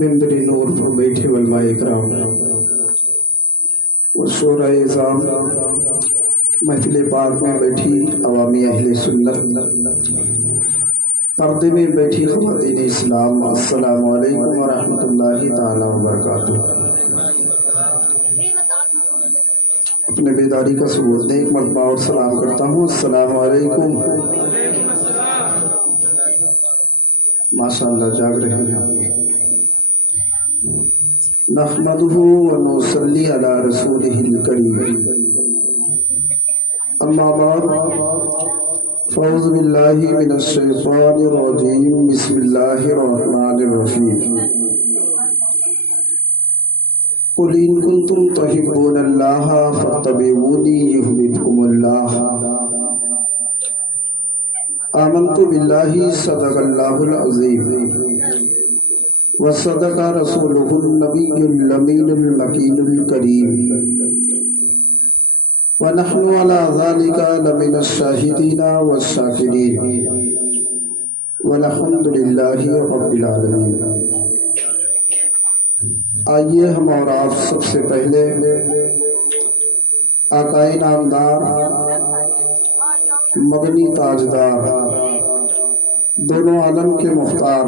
منبر نور پر بیٹھے علماء اکرام و شورا اعظام، محفل پاک میں بیٹھی عوامی اہل سنت، پردے میں بیٹھی خواتین اسلام، السلام علیکم ورحمۃ اللہ تعالی وبرکاتہ۔ اپنے بیداری کا ثبوت دے ایک مرتبہ اور سلام کرتا ہوں، السلام علیکم۔ ماشاءاللہ جاگ رہے ہیں۔ نحمدہ ونصلی علی رسولہ الکریم، اما بعد فاعوذ باللہ من الشیطان الرجیم، بسم اللہ الرحمن الرحیم۔ قل ان کنتم تحبون اللہ فاتبعونی یحببکم اللہ۔ آمنت باللہ صدق اللہ العظیم وصدق رسولہ النبی الامین المکین الکریم، ونحن علی ذلک لمن الشاہدین والشاکرین، والحمد للہ رب العالمین۔ آئیے ہم اور آپ سب سے پہلے آقائے نامدار، مدنی تاجدار، دونوں عالم کے مختار،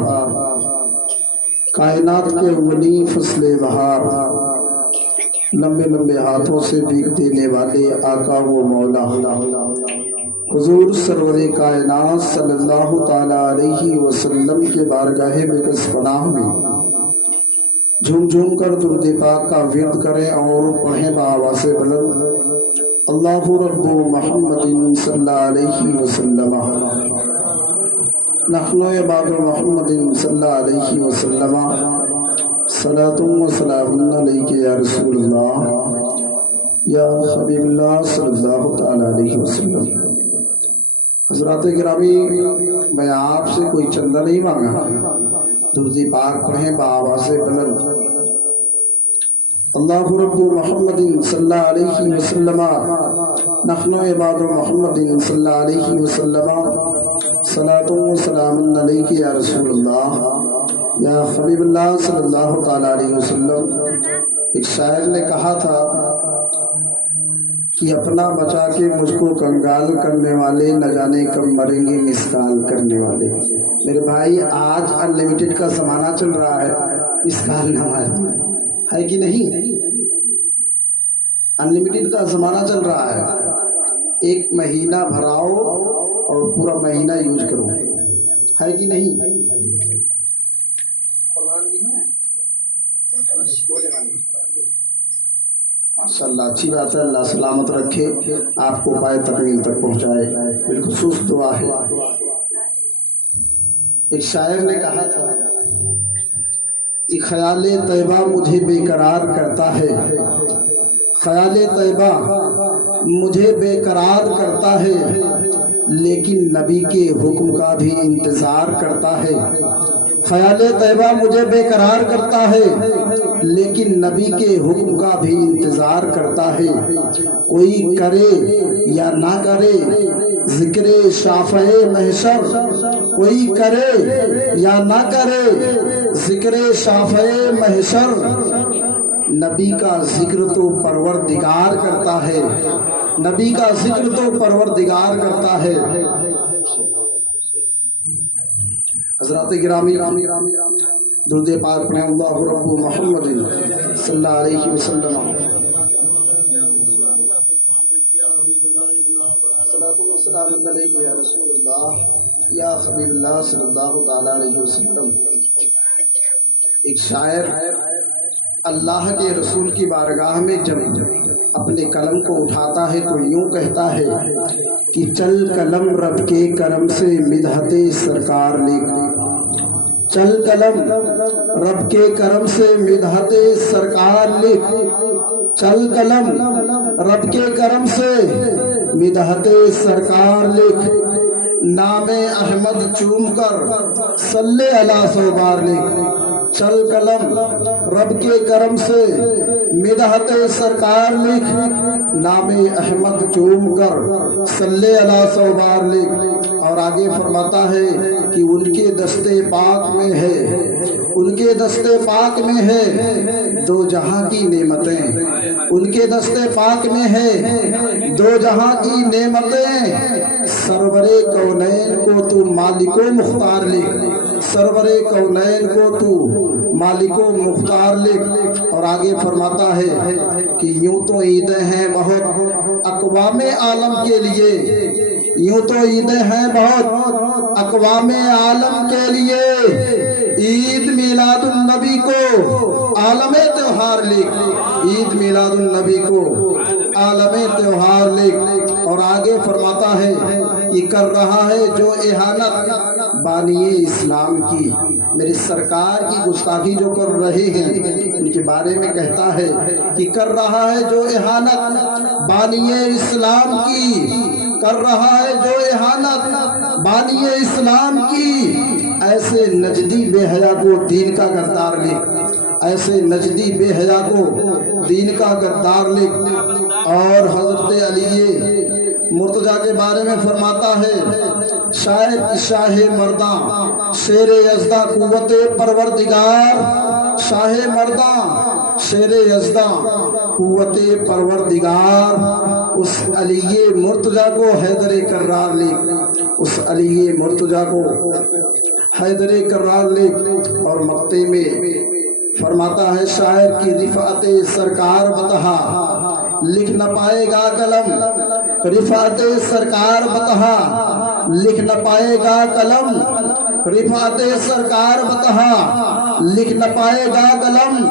کائنات کے ولی فصل بہار، لمبے لمبے ہاتھوں سے بھیک دینے والے آقا و مولا حضور سرور کائنات صلی اللہ تعالی علیہ وسلم کے بارگاہ بقدس پناہ میں جھوم جھوم کر درود پاک کا ورد کریں اور پڑھیں بآواز بلند، اللہ رب محمد صلی اللہ علیہ وسلم، نحن عباد محمد صلی اللہ علیہ وسلم، صلاۃ و سلام علیک یا رسول اللہ یا حبیب اللہ صلی اللہ تعالی علیہ وسلم۔ حضرات گرامی، میں آپ سے کوئی چندہ نہیں مانگا، درود پاک پڑھیں بآواز بلند، اللہ رب محمد صلی اللہ علیہ وسلم، نحن عباد محمد صلی اللہ علیہ وسلم، صلاۃ و سلام علیک یا رسول اللہ یا حبیب اللہ صلی اللہ تعالی علیہ وسلم۔ ایک شاعر نے کہا تھا کہ اپنا بچا کے مجھ کو کنگال کرنے والے نہ جانے کب مریں گے مسکال کرنے والے۔ میرے بھائی، آج انلیمیٹڈ کا زمانہ چل رہا ہے، مسکال نہ ماریں، ہے کہ نہیں؟ انلیمیٹڈ کا زمانہ چل رہا ہے، ایک مہینہ بھراؤ اور پورا مہینہ یوز کرو، ہے کہ نہیں؟ ماشاءاللہ، اچھی بات ہے، اللہ سلامت رکھے، آپ کو پائے تکمیل تک پہنچائے، بالخصوص دعا ہے۔ ایک شاعر نے کہا تھا کہ خیال طیبہ مجھے بے قرار کرتا ہے، خیال طیبہ مجھے بے قرار کرتا ہے، لیکن نبی کے حکم کا بھی انتظار کرتا ہے۔ خیال طیبہ مجھے بے قرار کرتا ہے، لیکن نبی کے حکم کا بھی انتظار کرتا ہے۔ کوئی کرے یا نہ کرے ذکر شافع محشر، کوئی کرے یا نہ کرے ذکر شافع محشر، نبی کا ذکر تو پروردگار کرتا ہے، نبی کا ذکر تو پروردگار کرتا ہے۔ حضرات گرامی، درود پاک پڑھیں، اللہ رب محمد صلی اللہ علیہ وسلم، صلاۃ و سلام علیک یا رسول اللہ یا حبیب اللہ صلی اللہ تعالی علیہ وسلم۔ ایک شاعر اللہ کے رسول کی بارگاہ میں جب اپنے قلم کو اٹھاتا ہے تو یوں کہتا ہے کہ چل قلم رب کے کرم سے مدحت سرکار لکھ، چل قلم رب کے کرم سے مدحت سرکار لکھ، چل قلم رب کے کرم سے مدحت سرکار لکھ، نام احمد چوم کر صلی اللہ 100 بار لکھ، چل قلم رب کے کرم سے مدحت سرکار لکھ، نام احمد چوم کر صلی اللہ سو بار لکھ۔ اور آگے فرماتا ہے کہ ان کے دستے پاک میں ہے، ان کے دستے پاک میں ہے دو جہاں کی نعمتیں، ان کے دستے پاک میں ہے دو جہاں کی نعمتیں، سرور کونین کو تو مالک و مختار لکھ، سرور کونین کو تو مالک و مختار لکھ۔ اور آگے فرماتا ہے کہ یوں تو عیدیں ہیں بہت اقوام عالم کے لیے، یوں تو عیدیں ہیں بہت اقوام عالم کے لیے، عید میلاد النبی کو عالم تہوار لکھ، عید میلاد النبی کو عالم تہوار لکھ۔ اور آگے فرماتا ہے کہ کر رہا ہے جو اہانت بانی اسلام کی، میرے سرکار کی گستاخی جو کر رہے ہیں ان کے بارے میں کہتا ہے کہ کر رہا ہے جو اہانت بانی اسلام کی، کر رہا ہے جو اہانت بانی اسلام کی، ایسے نجدی بے حیا کو دین کا غدار لکھ، ایسے نجدی بے حیا کو دین کا غدار لکھ۔ اور حضرت علی مرتضیٰ کے بارے میں فرماتا ہے شاعر شاہ مرداں شیر یزداں قوت پروردگار، شاہ مرداں شیر یزداں قوت پروردگار، اس علی مرتضیٰ کو حیدر کرار لکھ، اس علی مرتضیٰ کو حیدر کرار لکھ۔ اور مقطع میں فرماتا ہے شاعر کی رفعت سرکار بتہا لکھ نہ پائے گا قلم، رفعت سرکار بتہا لکھ نہ پائے گا قلم، رفعت سرکار بتہا لکھ نہ پائے گا قلم،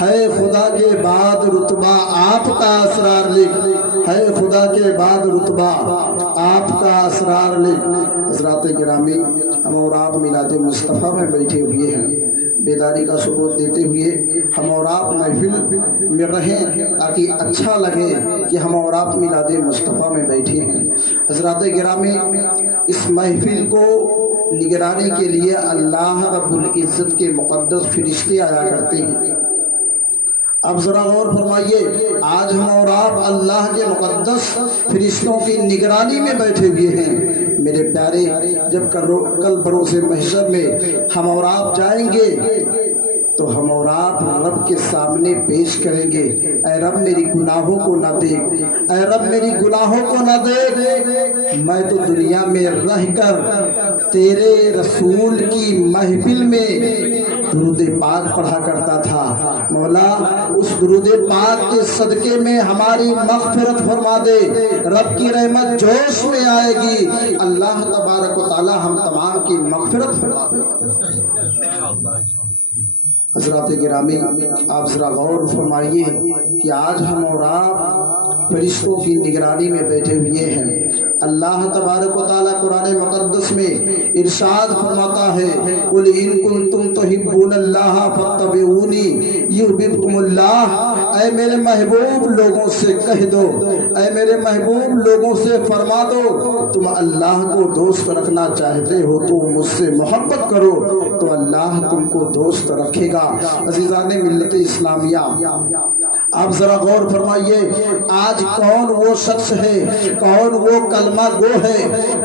ہے خدا کے بعد رتبہ آپ کا اسرار لکھ، ہے خدا کے بعد رتبہ آپ کا اسرار لکھ۔ حضرات گرامی، ہم اور آپ میلاد مصطفیٰ میں بیٹھے ہوئے ہیں، بیداری کا ثبوت دیتے ہوئے ہم اور آپ محفل میں رہیں تاکہ اچھا لگے کہ ہم اور آپ میلاد مصطفیٰ میں بیٹھے ہیں۔ حضرات گرامی، اس محفل کو نگرانی کے لیے اللہ رب العزت کے مقدس فرشتے آیا کرتے ہیں۔ اب ذرا غور فرمائیے، آج ہم اور آپ اللہ کے مقدس فرشتوں کی نگرانی میں بیٹھے ہوئے ہیں۔ میرے پیارے، جب کل بروز محشر میں ہم اور آپ جائیں گے تو ہم اور آپ رب کے سامنے پیش کریں گے، اے رب میری گناہوں کو نہ دیکھ، اے رب میری گناہوں کو نہ دیکھ، میں تو دنیا میں رہ کر تیرے رسول کی محفل میں درود پاک پڑھا کرتا تھا، مولا اس درود پاک کے صدقے میں ہماری مغفرت فرما دے، رب کی رحمت جوش میں آئے گی، اللہ تبارک و تعالی ہم تمام کی مغفرت فرما دے۔ حضرات گرامی، آپ ذرا غور فرمائیے کہ آج ہم اور آپ فرشتوں کی نگرانی میں بیٹھے ہوئے ہیں۔ اللہ تبارک و تعالیٰ قرآن مقدس میں ارشاد فرماتا ہے قُلْ إِن كُنتُمْ تُحِبُّونَ اللَّهَ فَاتَّبِعُونِي يُحْبِبْكُمُ اللَّهُ، اے میرے محبوب لوگوں سے کہہ دو، اے میرے محبوب لوگوں سے فرما دو، تم اللہ کو دوست رکھنا چاہتے ہو تو مجھ سے محبت کرو تو اللہ تم کو دوست رکھے گا۔ عزیزان ملت اسلامیہ، آپ ذرا غور فرمائیے، آج کون وہ شخص ہے، کون وہ کلمہ گو ہے،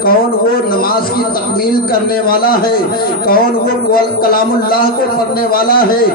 کون وہ نماز کی تکمیل کرنے والا ہے، کون وہ کلام اللہ کو پڑھنے والا ہے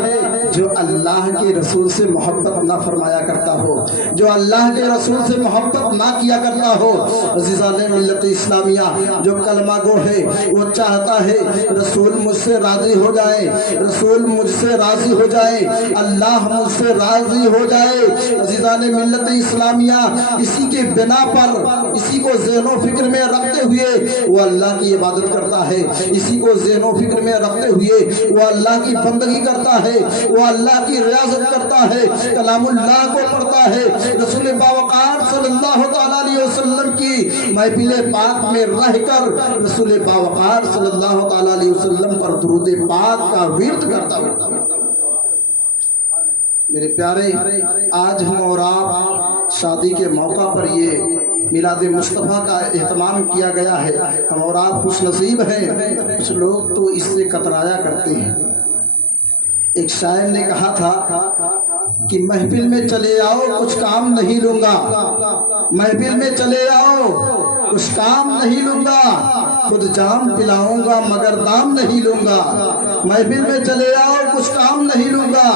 جو اللہ کے رسول سے محبت نہ فرمایا کرتا ہو، جو اللہ کے رسول سے محبت نہ کیا کرتا ہو۔ عزیزان ملت اسلامیہ، جو کلمہ گو ہے وہ چاہتا ہے رسول مجھ سے راضی ہو جائے، رسول مجھ سے راضی ہو جائے، اللہ مجھ سے راضی ہو جائے۔ عزیزان ملت اسلامیہ، اسی کے بنا پر، اسی کو ذہن و فکر میں رکھتے ہوئے وہ اللہ کی عبادت کرتا ہے، اسی کو ذہن و فکر میں رکھتے ہوئے وہ اللہ کی بندگی کرتا ہے، وہ اللہ کی ریاضت کرتا ہے، کلام اللہ کو پڑھتا ہے، رسول باوقار صلی اللہ تعالیٰ علیہ وسلم کی محفل پاک میں رہ کر رسول باوقار صلی اللہ تعالیٰ علیہ وسلم پر درود پاک کا ورد کرتا ہے۔ میرے پیارے، آج ہم اور آپ شادی کے موقع پر یہ میلاد مصطفیٰ کا اہتمام کیا گیا ہے، ہم اور آپ خوش نصیب ہیں، کچھ لوگ تو اس سے کترایا کرتے ہیں ایک شاعر نے کہا تھا کہ محفل میں چلے آؤ کچھ کام نہیں لوں گا، محفل میں چلے آؤ کچھ کام نہیں لوں گا، خود جام پلاؤں گا مگر دام نہیں لوں گا، محفل میں چلے آؤ کچھ کام نہیں لوں گا،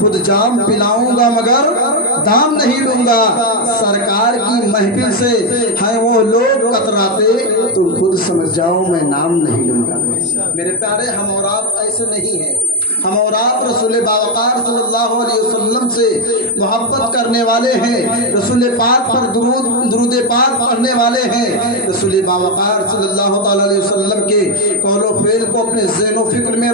خود جام پلاؤں گا مگر دام نہیں لوں گا، سرکار کی محفل سے ہیں وہ لوگ کتراتے تو خود سمجھ جاؤ میں نام نہیں لوں گا۔ میرے پیارے، ہم اور آپ ایسے نہیں ہیں، ہم اور آپ رسول باوقار صلی اللہ علیہ وسلم سے محبت کرنے والے ہیں، رسول پاک پر درود پاک پڑھنے والے ہیں، رسول باوقار صلی اللہ تعالیٰ علیہ وسلم کے قول و فعل کو اپنے ذہن و فکر میں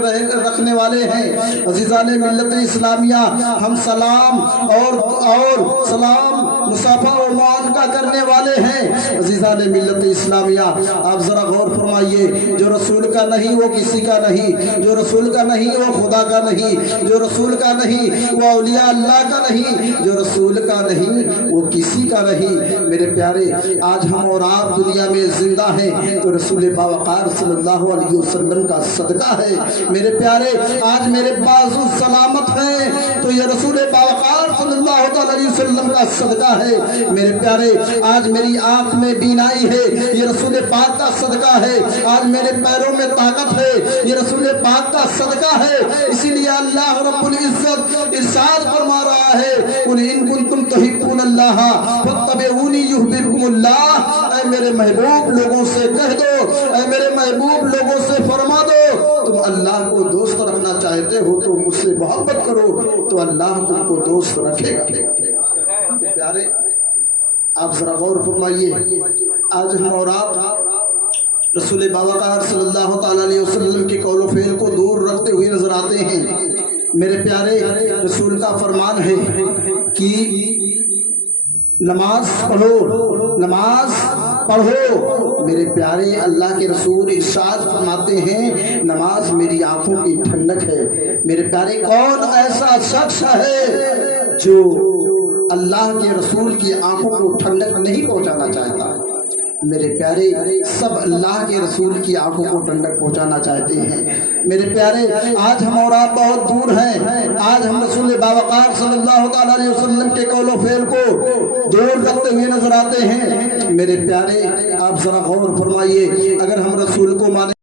رکھنے والے ہیں۔ عزیزان ملت اسلامیہ، ہم سلام اور سلام مصافحہ و معانقہ کرنے والے ہیں۔ عزیزان ملت اسلامیہ، آپ ذرا غور فرمائیے، جو رسول کا نہیں وہ کسی کا نہیں، جو رسول کا نہیں وہ خدا کا نہیں، جو رسول کا نہیں وہ اولیاء اللہ کا نہیں، جو رسول کا نہیں وہ کسی کا نہیں۔ میرے پیارے، آج ہم اور آپ دنیا میں زندہ ہیں تو رسول باوقار صلی اللہ علیہ وسلم کا صدقہ ہے۔ میرے پیارے، آج میرے بازو سلامت ہیں تو یہ رسول باوقار صلی اللہ علیہ وسلم کا صدقہ ہے۔ میرے پیارے، آج میری آنکھ میں بینائی ہے، یہ رسول پاک کا صدقہ ہے۔ آج میرے پیروں میں طاقت ہے، یہ رسول پاک کا صدقہ ہے۔ اسی لیے اللہ رب العزت ارشاد فرما رہا ہے، قل ان کنتم تحبون اللہ فاتبعونی یحببکم اللہ۔ اے میرے محبوب لوگوں سے کہہ دو، اے میرے محبوب لوگوں سے فرما دو، تم اللہ کو دوست رکھنا چاہتے ہو تو مجھ سے محبت کرو تو اللہ تم کو دوست رکھے گا۔ پیارے، آپ ذرا غور فرمائیے، آج ہم اور آپ رسول باوقار صلی اللہ تعالیٰ علیہ وسلم کے قول و فعل کو دور رکھتے ہوئے نظر آتے ہیں۔ میرے پیارے، رسول کا فرمان ہے کہ نماز پڑھو، نماز پڑھو۔ میرے پیارے، اللہ کے رسول ارشاد فرماتے ہیں، نماز میری آنکھوں کی ٹھنڈک ہے۔ میرے پیارے، کون ایسا شخص ہے جو اللہ کے رسول کی آنکھوں کو ٹھنڈک نہیں پہنچانا چاہتا؟ میرے پیارے، سب اللہ کے رسول کی آنکھوں کو ٹھنڈک پہنچانا چاہتے ہیں۔ میرے پیارے، آج ہم اور آپ بہت دور ہیں، آج ہم رسول باوقار صلی اللہ تعالیٰ علیہ وسلم کے قول و فعل کو دور رکھتے ہوئے نظر آتے ہیں۔ میرے پیارے، آپ ذرا غور فرمائیے، اگر ہم رسول کو مانے